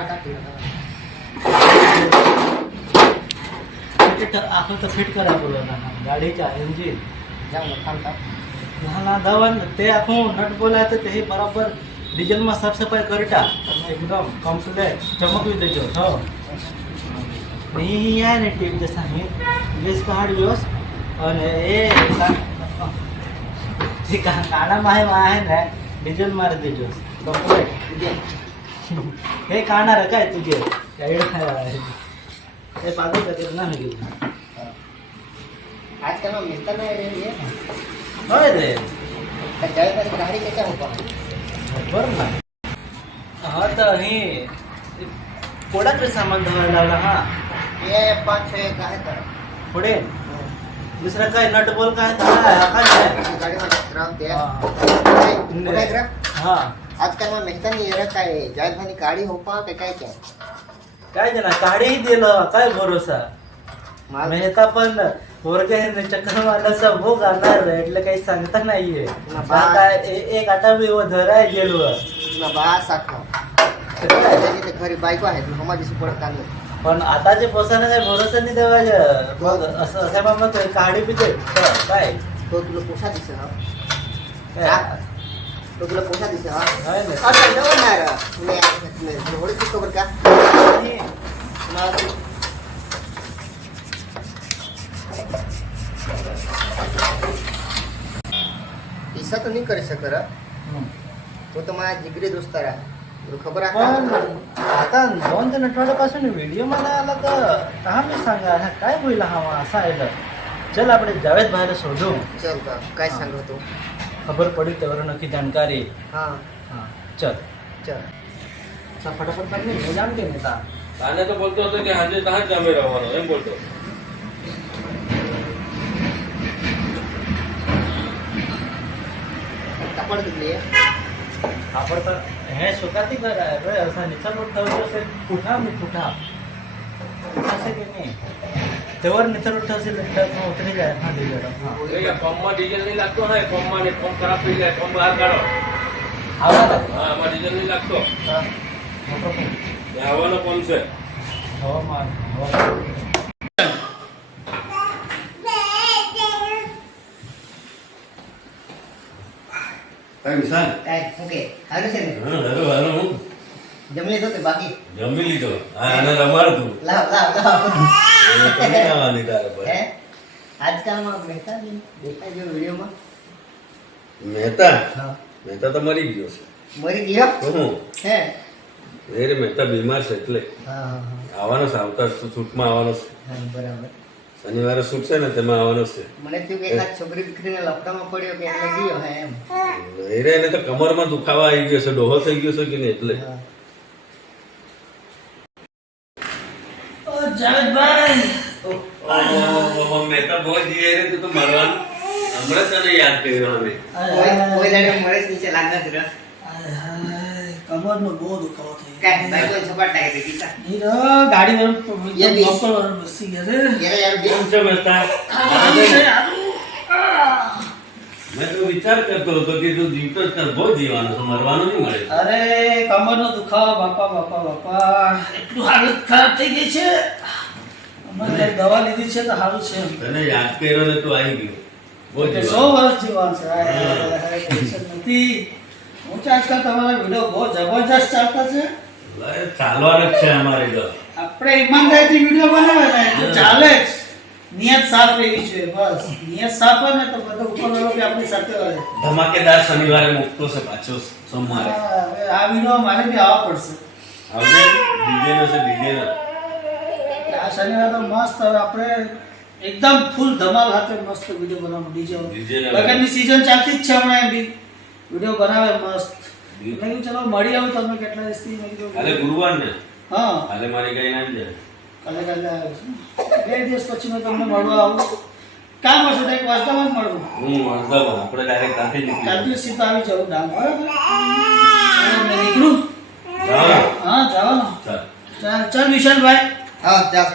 तार काटी आपण तर फिट करा बोला ना गाडीच्या इंजिन जाऊ ना थांबता ना दवन ते आपण नट बोलायचं ते हे बरोबर ડીઝલ માં સાફ સફાઈ કરતા એકદમ કમ્પ્લીટ ચમકવી દેજો હો અહીં યાર ને ટીમ જસા હે બેસ કાઢ્યોસ અને એ કાણા માં હે ને ડીઝલ મારી દેજો કમ્પ્લીટ એ કાણા રખાય તુજે એ પાછો કદી ના હે आजकल में मिलता नहीं रही है હોય રે जाए पर गाड़ी कैसे ऊपर बरं ना हाँ तो અહીં कोड़ा के सामान धवायला लावला हा ये 5-6 का है तर पुढे दुसरा काय नट बोल काय काय गाड़ी में रख दिया हा हाँ आजकल में मिलता नहीं रहा काय जाए भाई गाड़ी हो पा के काय क्या काय जना काढी दिलं काय भरोसा मेहता पण पोरगे चक्कर मारल्याचा भोग आणणार એટલે काही सांगता नाहीये काय एक आता मी धराय गेलो ना बा साखो त्याची ते घरी बायको आहे ती हमाजी सुपड काढलं पण आताचे पोसाने काय भरोसा नाही देवायचं मग असं असा बाबा काढी पिते काय तो तुला पोसा दिसे हा तो तुला पोसा दिसे हा नाही नाही आता जवणार ने थोडी ती खबर का ऐसा तो नहीं कर सकता रहा तो तुम्हारा जिगरी दोस्त रहा तो खबर आहे पण आता 2-3 आठवड्यापासून व्हिडिओ मला आला तर का मी सांगा हा काय होईल हा असा आहे चल આપણે જાવેદ ભાઈને શોધો चल का काय सांगतो तू ખબર પડી તેવર નક્કી જાણકારી हां હા ચલ चल सा फटाफट करने मैं जान के नेता તાને તો બોલતો હતો કે આજે ત્યાં જ જામે રહેવાનો એમ બોલતો कापड दिली आपण तर हे स्वतःची घर आहे रे असा निचा रोड ठेवतो असेल कुठा मी कुठा असं की नाही तेव्हा निचा रोड असेल तर उतरी જાય હા ડીઝલ હા એ પંપમાં ડીઝલ નહીં લાગતો હે પંપમાં ને પંપ ખરાબ થઈ જાય પંપ બહાર કાઢો આવા હા આમાં ડીઝલ નહીં લાગતો હા એ હવાનો પંપ છે હવામાન કઈ વિશાલ काय ओके हालो છે ને હા હાલો હાલો જમી લીધો કે બાકી જમી લીધો હા આને રમાડતું લાવ એ કમી આવવાની તારે પર હે આજકાલમાં મહેતા દેખાય જો વિડીયોમાં મહેતા હા મહેતા તો મરી ગયો છે મરી ગયો હું હે એ રે મહેતા બીમાર છે એટલે હા હા આવવાનો છે આવતા છૂટમાં આવવાનો છે હા બરાબર શનિવારે છૂટ છે ને તેમાં આવવાનો છે મને થયું કે એકાદ છોકરી દીકરીને લપડામાં પડ્યો કે એટલે ગયો હે એમ એ રે એને તો કમરમાં દુખાવા આવી ગયો છે ડોહો થઈ ગયો છે કે નહીં એટલે હા જાવેદભાઈ મહેતા બહુ જીએ રે તું તો મરવાનું હમણાં તને યાદ કર્યો અમે કોઈ દાડે મળે નીચે લાગના કર્યો કમરનો બહુ દુખાવો થઈ કાઈ ભાઈ કોઈ છપાટ ટાકે દે કીધા ગયો ગાડી વાળો ये भी- ડોક્ટર વાળો બસી ગયા છે યાર યાર કેમ છે મહેતા મેં તો વિચાર કરતો હતો કે તું જીવતો જ કર બહુ જીવવાનો છે મરવાનું નહીં મળે અરે કમરનો દુખાવો બાપા એટલું હાલત ખરાબ થઈ ગઈ છે અમારે દવા લીધી છે તો સારું છે તને યાદ કર્યો ને તું આવી ગયો બહુ 100 જીવવાનો. વર્ષ જીવન છે ટેન્શન નથી હું તો આજકાલ તમારા વિડીયો બહુ જબરજસ્ત ચાલતા છે અરે ચાલવાનું જ છે અમારે તો આપણે ઈમાનદારીથી વિડીયો બનાવે ને તો ચાલે જ નિયત સાફ રહેવી જોઈએ બસ નિયત સાફ હોય ને તો બધો ઉપરવાળો બી આપણી સાથે રહે ધમાકેદાર શનિવારે મૂકતો છે પાછો સોમવારે હવે આ વિડીયો મારે બી આવવા પડશે હવે ડીજે નો છે ડીજે નો આ શનિવાર તો મસ્ત હવે આપણે એકદમ ફૂલ ધમાલ સાથે મસ્ત વિડીયો બનાવવાનો DJ ડીજે ના લગનની સીઝન ચાલતી જ છે હમણાં એમ બી વિડીયો બનાવે મસ્ત મેં કીધું ચલો મળી આવું તમને કેટલા દિવસથી મેં કીધું કાલે ગુરુવાર ને હા કાલે મારી કઈ ના જાય કાલે આવ્યો છું 2 દિવસ પછી મેં તમને મળવા આવું કામ હશે તો 1 વાજતામાં જ મળવું હું વાંધો આપણે ડાયરેક્ટ કાંઠે નીકળી કાલથી સીધા આવી જાઉં ડાંગ બરાબર મેં નીકળું જાઓ હા જવાનું ચાલ ચાલ વિશાલભાઈ હા ચાલ